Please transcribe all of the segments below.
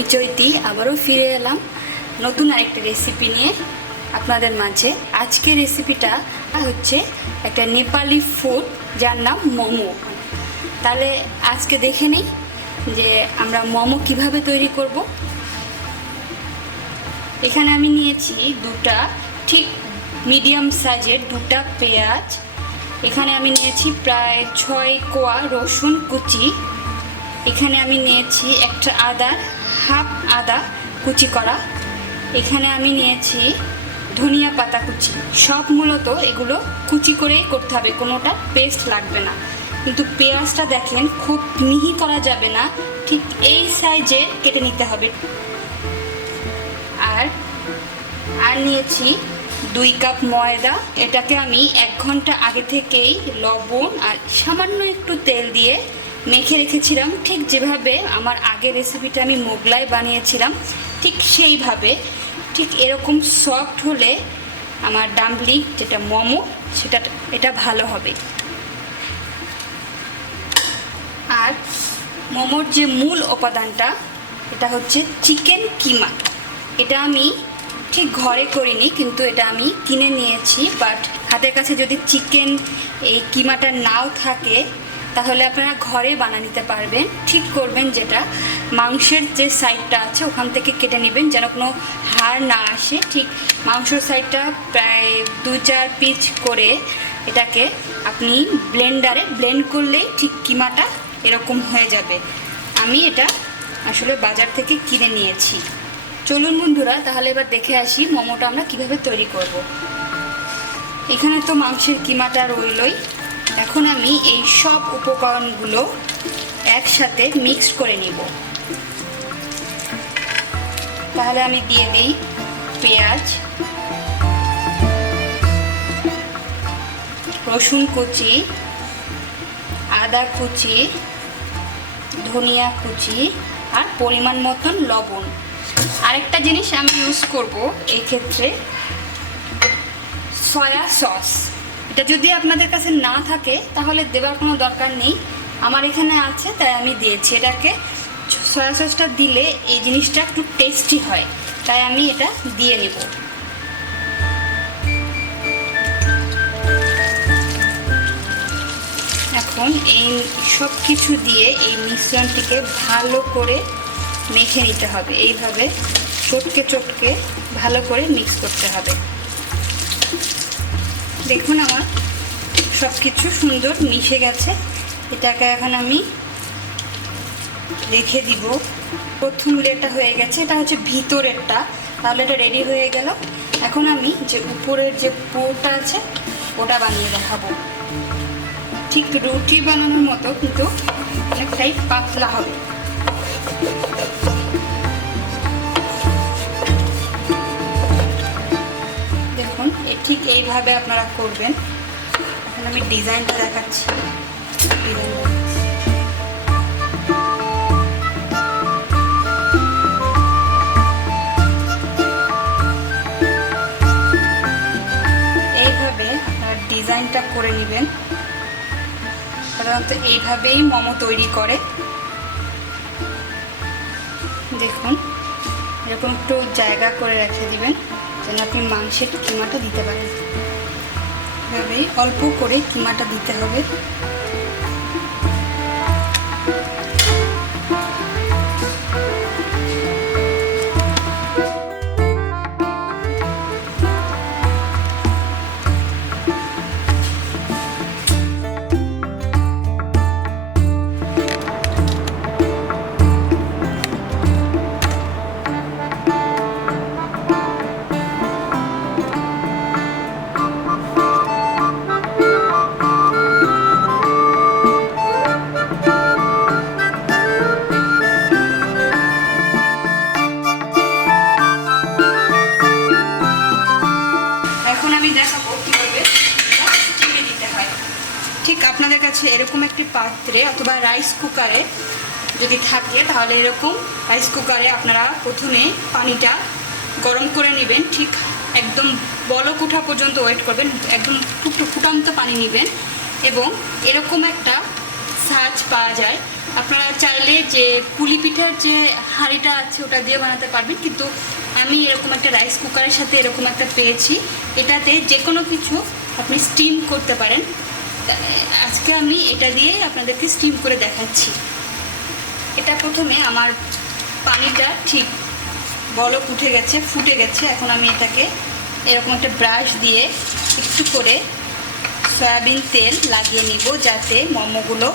আমি চৈতি আবারও ফিরে এলাম নতুন আরেকটা রেসিপি নিয়ে আপনাদের মাঝে। আজকের রেসিপিটা হচ্ছে একটা নেপালি ফুড যার নাম মোমো। তাহলে আজকে দেখে নিই যে আমরা মোমো কিভাবে তৈরি করব। এখানে আমি নিয়েছি দুটা ঠিক মিডিয়াম সাইজের দুটা পেঁয়াজ। এখানে আমি নিয়েছি প্রায় 6 কোয়া রসুন কুচি। এখানে আমি নিয়েছি একটা হাফ আদা কুচি করা। এখানে আমি নিয়েছি ধনিয়া পাতা কুচি। সব মূলত এগুলো কুচি করেই করতে হবে, কোনোটা পেস্ট লাগবে না। কিন্তু পেঁয়াজটা দেখেন খুব মিহি করা যাবে না, ঠিক এই সাইজে কেটে নিতে হবে। আর নিয়েছি 2 কাপ ময়দা। এটাকে আমি 1 ঘন্টা আগে থেকেই লবণ আর সামান্য একটু তেল দিয়ে মেখে রেখেছিলাম, ঠিক যেভাবে আমার আগের রেসিপিটা আমি মোগলাই বানিয়েছিলাম ঠিক সেইভাবে। ঠিক এরকম সফট হলে আমার ডাম্পলিং যেটা মোমো এটা ভালো হবে। আর মোমোর যে মূল উপাদানটা এটা হচ্ছে চিকেন কিমা। এটা আমি ঠিক ঘরে করিনি, কিন্তু এটা আমি কিনে নিয়েছি। বাট হাতের কাছে যদি চিকেন এই কিমাটা নাও থাকে তাহলে আপনারা ঘরে বানিয়ে নিতে পারবেন। ঠিক করবেন যেটা মাংসের যে সাইডটা আছে ওখান থেকে কেটে নেবেন যেন কোনো হাড় না আসে। ঠিক মাংসের সাইডটা প্রায় 2-4 পিস করে এটাকে আপনি ব্লেন্ডারে ব্লেন্ড করলেই ঠিক কিমাটা এরকম হয়ে যাবে। আমি এটা আসলে বাজার থেকে কিনে নিয়েছি। চলুন বন্ধুরা, তাহলে এবার দেখে আসি মোমোটা আমরা কিভাবে তৈরি করব। এখানে তো মাংসের কিমাটা রইলই। এখন আমি এই সব উপকরণগুলো একসাথে মিক্স করে নিব। তাহলে আমি দিয়ে দিই পেঁয়াজ, রসুন কুচি, আদা কুচি, ধনিয়া কুচি আর পরিমাণ মতন লবণ। আরেকটা জিনিস আমি ইউজ করব এই ক্ষেত্রে সয়া সস। এটা যদি আপনাদের কাছে না থাকে তাহলে দেওয়ার কোনো দরকার নেই, আমার এখানে আছে তাই আমি দিয়েছি। এটাকে সয়া সসটা দিলে এই জিনিসটা একটু টেস্টি হয়, তাই আমি এটা দিয়ে নেব। এখন এই সব কিছু দিয়ে এই মিশ্রণটিকে ভালো করে মেখে নিতে হবে। এইভাবে চটকে চটকে ভালো করে মিক্স করতে হবে। দেখুন আমার সব কিছু সুন্দর মিশে গেছে। এটাকে এখন আমি রেখে দিব। প্রথম লেয়ারটা হয়ে গেছে, এটা হচ্ছে ভিতরেরটা। তাহলে এটা রেডি হয়ে গেল। এখন আমি যে উপরের যে পুরটা আছে ওটা বানিয়ে দেখাবো। ঠিক রুটি বানানোর মতো, কিন্তু অনেকটাই পাতলা হবে। দেখুন ঠিক এইভাবে আপনারা করবেন। এখন আমি ডিজাইনটা দেখাচ্ছি। এইভাবে আপনারা ডিজাইনটা করে নেবেন। সাধারণত এইভাবেই মোমো তৈরি করে। দেখুন এরকম একটু জায়গা করে রেখে দিবেন যেন আপনি মাংসের কিমাটা দিতে পারেন। এভাবেই অল্প করে কিমাটা দিতে হবে। ঠিক আপনাদের কাছে এরকম একটি পাত্রে অথবা রাইস কুকারে যদি থাকে তাহলে এরকম রাইস কুকারে আপনারা প্রথমে পানিটা গরম করে নেবেন। ঠিক একদম বলক ওঠা পর্যন্ত ওয়েট করবেন। একদম ফুটান্ত পানি নেবেন এবং এরকম একটা সাজ পাওয়া যায়। আপনারা চাইলে যে পুলি পিঠার যে হাঁড়িটা আছে ওটা দিয়ে বানাতে পারবেন, কিন্তু আমি এরকম একটা রাইস কুকারের সাথে এরকম একটা পেয়েছি, এটাতে যে কোনো কিছু আপনি স্টিম করতে পারেন। আজকে আমি এটা দিয়ে আপনাদেরকে স্টিম করে দেখাচ্ছি। এটা প্রথমে আমার পানিটা ঠিক বলক উঠে গেছে, ফুটে গেছে। এখন আমি এটাকে এরকম একটা ব্রাশ দিয়ে একটু করে সয়াবিন তেল লাগিয়ে নিব, যাতে মোমোগুলো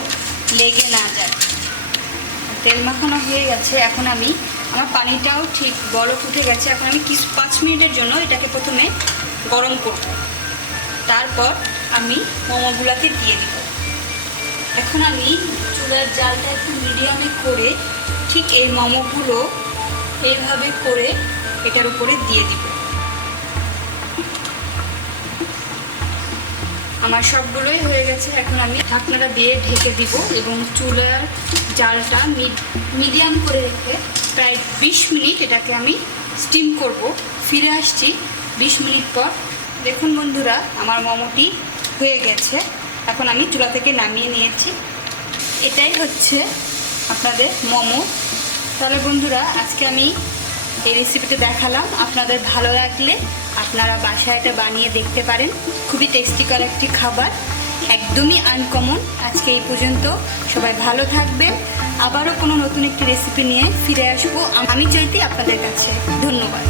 লেগে না যায়। তেল মাখানো হয়ে গেছে। এখন আমি আমার পানিটাও ঠিক বলক উঠে গেছে। এখন আমি 5 মিনিটের জন্য এটাকে প্রথমে গরম করব, তারপর আমি মোমোগুলোকে দিয়ে দিব। এখন আমি চুলার জালটা একটু মিডিয়ামে করে ঠিক এই মোমোগুলো এইভাবে করে এটার উপরে দিয়ে দিব। আমার সবগুলোই হয়ে গেছে। এখন আমি ঢাকনাটা দিয়ে ঢেকে দিব এবং চুলার জালটা মিডিয়াম করে রেখে প্রায় 20 মিনিট এটাকে আমি স্টিম করব। ফিরে আসছি 20 মিনিট পর। দেখুন বন্ধুরা, আমার মোমোটি হয়ে গেছে। এখন আমি চুলা থেকে নামিয়ে নিয়েছি। এটাই হচ্ছে আপনাদের মোমো। তাহলে বন্ধুরা, আজকে আমি এই রেসিপিটা দেখালাম। আপনাদের ভালো লাগলে আপনারা বাসায় এটা বানিয়ে দেখতে পারেন। খুবই টেস্টিকর একটি খাবার, একদমই আনকমন। আজকে এই পর্যন্ত, সবাই ভালো থাকবেন। আবারও কোনো নতুন একটি রেসিপি নিয়ে ফিরে আসবো আমি চাইতে আপনাদের কাছে। ধন্যবাদ।